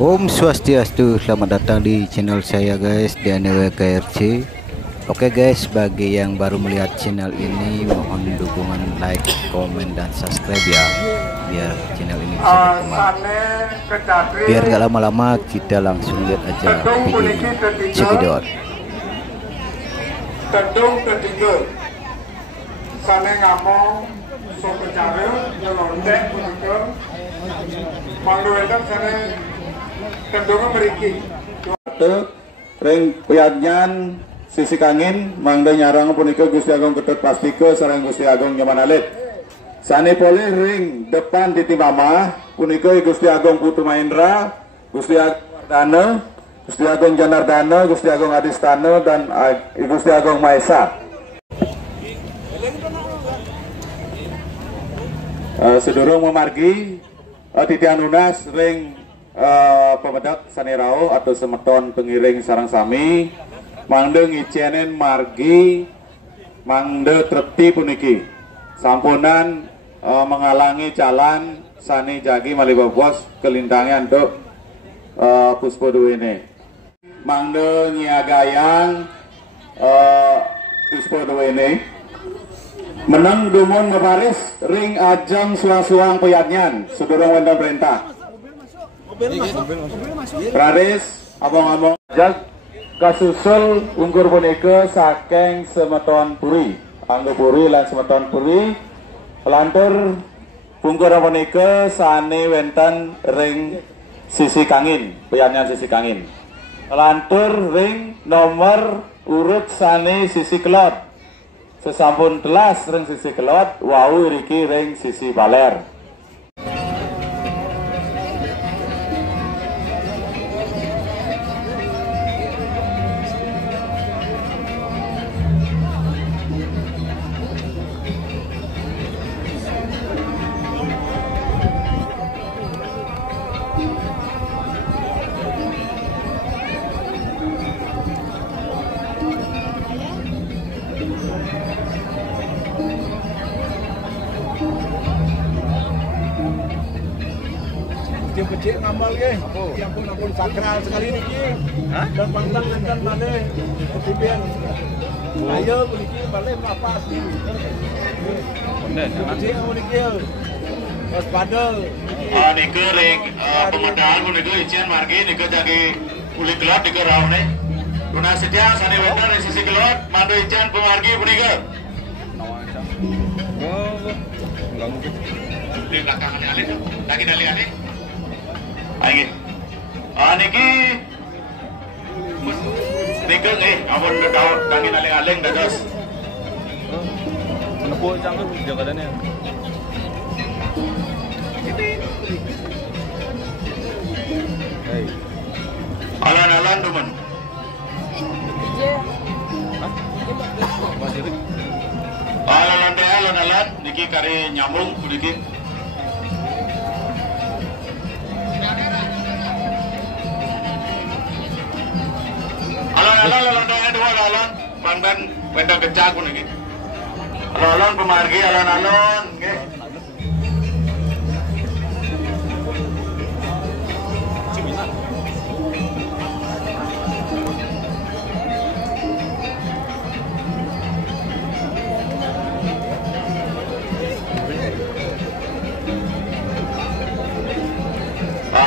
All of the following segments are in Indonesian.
Om Swastiastu, selamat datang di channel saya guys, DNWKRC. Oke guys, bagi yang baru melihat channel ini mohon dukungan like, komen, dan subscribe ya, biar channel ini bisa berkembang. Biar nggak lama-lama, kita langsung lihat aja videonya. Check it out. Tedung ketiga sana ngamong sopo cara nyelontek punika mangdo edan sana tedung mriki ring piyanyan sisi kangin mangda nyarang punika Gusti Agung Ketut Pastike sareng Gusti Agung Nyoman Alit. Sane pole ring depan di Timamah punika Gusti Agung Putu Mahendra, Gusti Agung Wardana, Gusti Agung Janardana, Gusti Agung Adistana, dan Gusti Agung Maesa. Sedurung memargi titian lunas ring pemedak sanirao atau semeton pengiring sarang sami mangde ngicenen margi mangde trepti puniki sampunan menghalangi jalan sani jagi malibobos kelintangnya untuk puspo duwene mangde nyiagayang puspo duwene menang dumun meparis ring ajang suang-suang peyatnyan sedurung wendang perintah Praris abang-abang jak kasusul ungkur punika saking semeton puri anggo puri lan semeton puri lantur ungkur punika sane wenten ring sisi kangin peyatnyan sisi kangin lantur ring nomor urut sane sisi kelot sesampun telas ring sisi kelot wau riki ring sisi baler. Kecil ngambal ya, ampun sakral sekali nih dan pantang dan balik ketibian ayo buniki balik apa sih kecil buniki waspada nike ring pemedaan buniki ijen margi nike jagi kulit gelap nike raune guna sedia sani wetan dari sisi gelap mandu ijen pemargi buniki nggak mungkin di belakangnya alih lagi dari alih ayo niki ampun daun dangin aling-aling dados menepuh canggut jagadannya alan-alan teman alan-alan niki kari nyambung niki alon dua alon ban benda kecak pun lagi alon pemargi alon nggih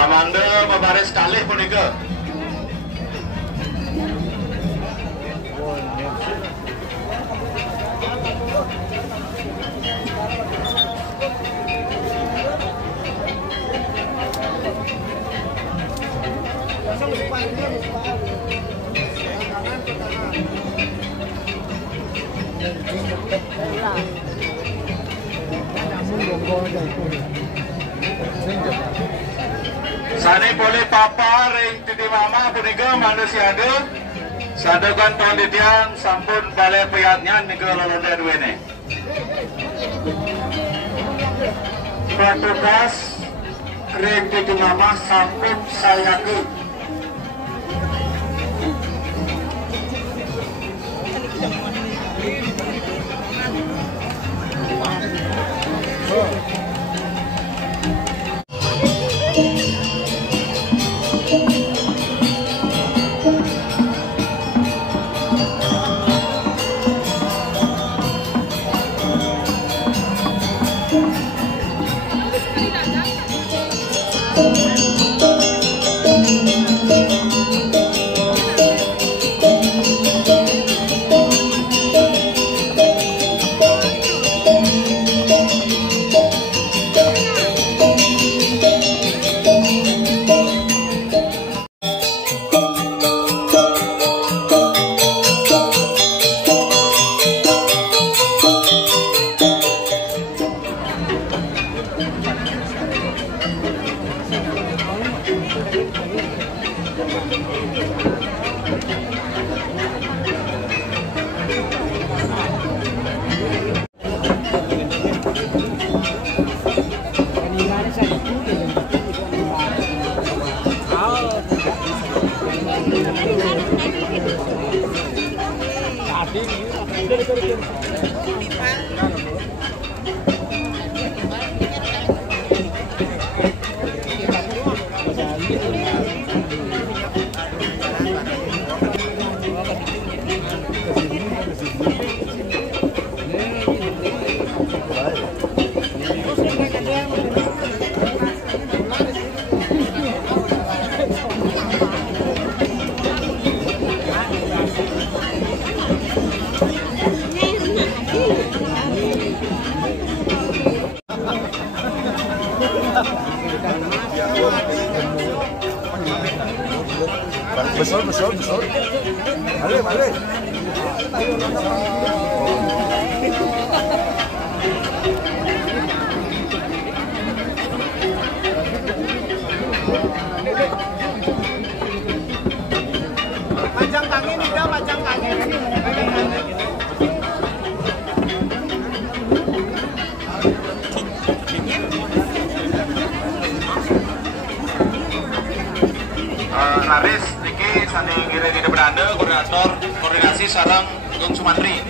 mangga mebaris kalih punika sane boleh papa ring titi mama punika manusia ada sadekan tuan didian sampun balai peyatnya nika lolonde duwene petugas ring titi mama sampun saya ke Besul. Balik. Panjang tangan udah, panjang tangan. Laris, Niki, Sani Gire Beranda, koordinator koordinasi sarang Gung Sumantri.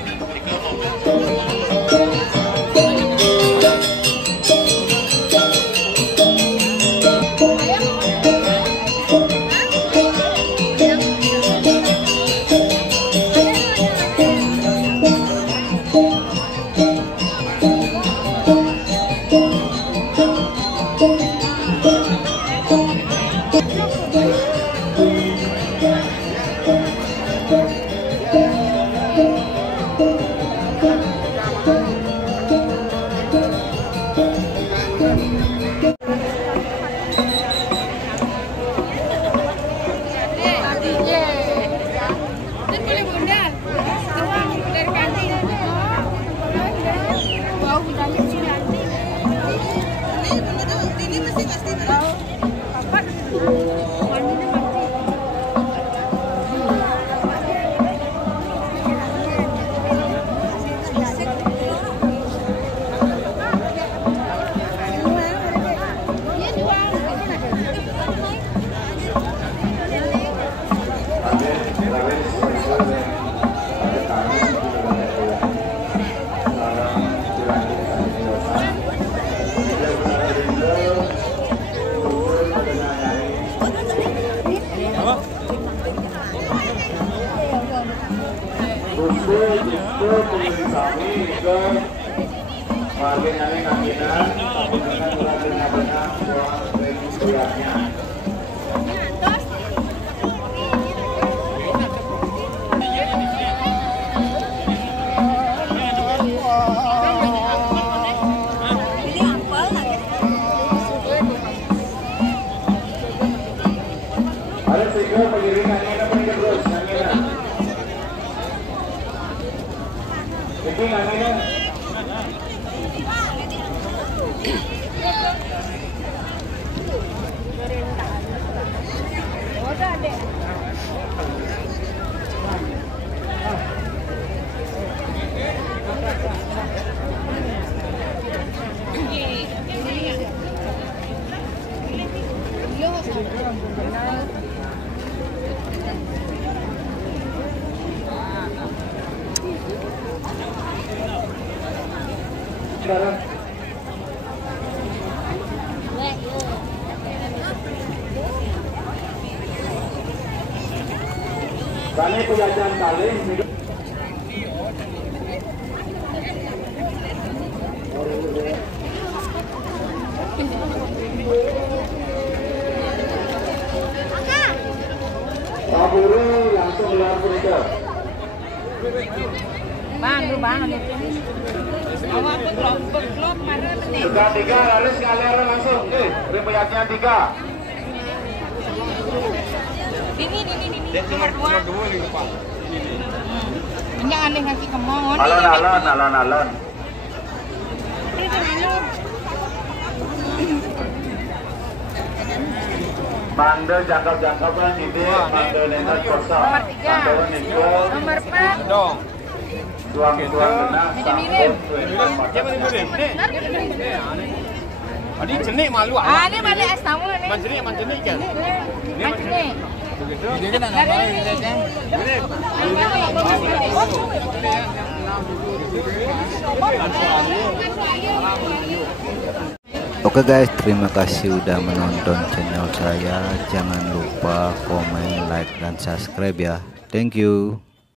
Kami punya jam saling. Kaburu langsung keluar purda. Bang, lu bang. Awak belum mana menit. Sudah 3 harus ngalir langsung. Riwayatnya 3. Ini. Nomor 2 nih, Pak. Ini aneh ngasih kemauan. Alon. Bande jangkap-jangkapan ini, bande lengan kosa. Nomor 3. Nomor 4. Dong. Tuang-tuang benang. Ini jenik malu Ah, ini balik es tamu nih. Manjenik kan? Ini Oke guys, terima kasih udah menonton channel saya. Jangan lupa komen, like, dan subscribe ya. Thank you.